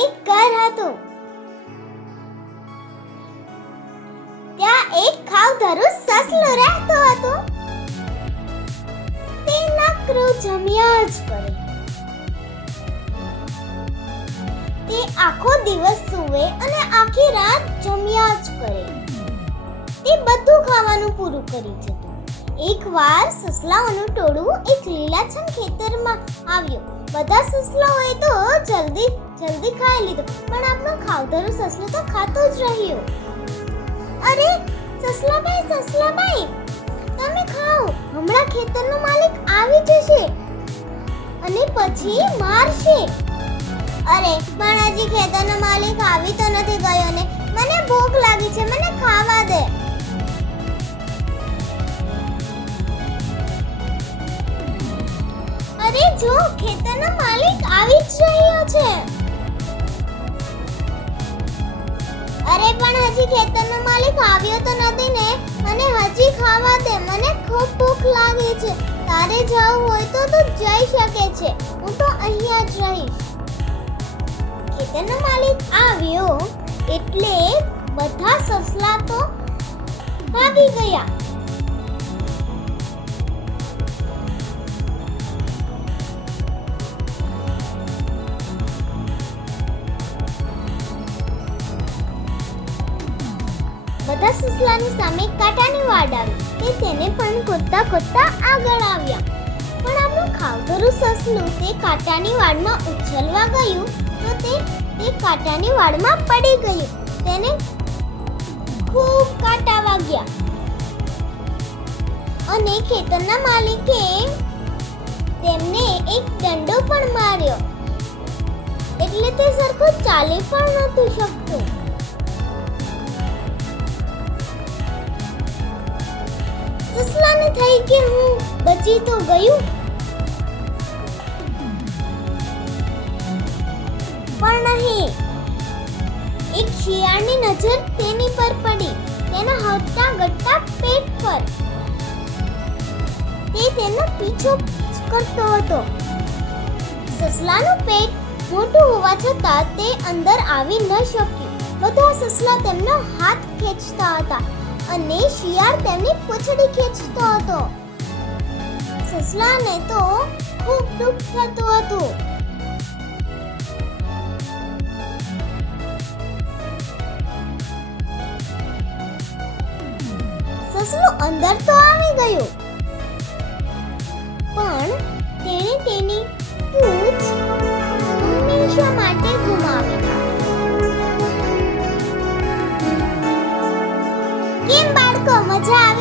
હતું. ત્યાં એક ખાવધરું સસલું રહેતો હતો. તે નકરું જમ્યા જ કરે તે આખો દિવસ સૂવે અને આખી રાત જમ્યા જ કરે. તે બધું ખાવાનું પૂરું કરી જતું. એકવાર સસલાઓનું ટોળું એક લીલાછમ ખેતરમાં આવ્યું. બધા સસલાઓએ તો જલ્દી જલ્દી ખાઈ લીધું. પણ આપણું ખાવધરું સસલું તો ખાતું જ રહ્યું. અરે, સસલાભાઈ સસલાભાઈ, તમે ખાઓ. હમણાં ખેતરનો માલિક આવી જશે અને પછી મારશે. અરે, પણ હજી ખેતરનો માલિક આવી તો નથી ગયો ને. મને ભૂખ લાગી છે, મને ખાવા દે. અરે, જો, ખેતરનો માલિક આવી જ રહ્યો છે. અરે, પણ હજી ખેતરનો માલિક આવ્યો તો નથી ને? મને હજી ખાવા દે, મને ખૂબ ભૂખ લાગી છે. તારે જવું હોય તો તું જઈ શકે છે. હું તો અહીંયા જ રહીશ. ખેતરનો માલિક આવ્યો એટલે બધા સસલા તો ભાગી ગયા. બધા સસલાની સામે કાંટાની વાડ આવી તે તેને પણ કૂદતા કૂદતા આગળ આવ્યા. પણ આપણું ખાવધરું સસલું તે કાંટાની વાડમાં ઉછળવા ગયું તો તે તે કાંટાની વાડમાં પડી ગયું. તેને ખૂબ કાંટા વાગ્યા. અને ખેતરના માલિકે તેમને એક દંડો પણ માર્યો. એટલે તે સરખું ચાલી પણ નહોતું શકતું. કે હું બચી તો ગયું? પણ નહીં. એક શિયાળની નજર તેની પર પડી. તેના હટતા ગટ્ટા પેટ પર. તે તેનો પીછો કરતો હતો. સસલાનું પેટ મોટું હોવા છતાં તે અંદર આવી ન શક્યું બધા સસલા તેમનો હાથ ખેંચતા હતા. અને શિયાળ તેમની પૂંછડી ખેંચતો હતો. સસલાને તો ખૂબ દુઃખ થતું હતું. સસલું અંદર તો આવી ગયું. પણ તેણે તેની પૂંછ じゃ。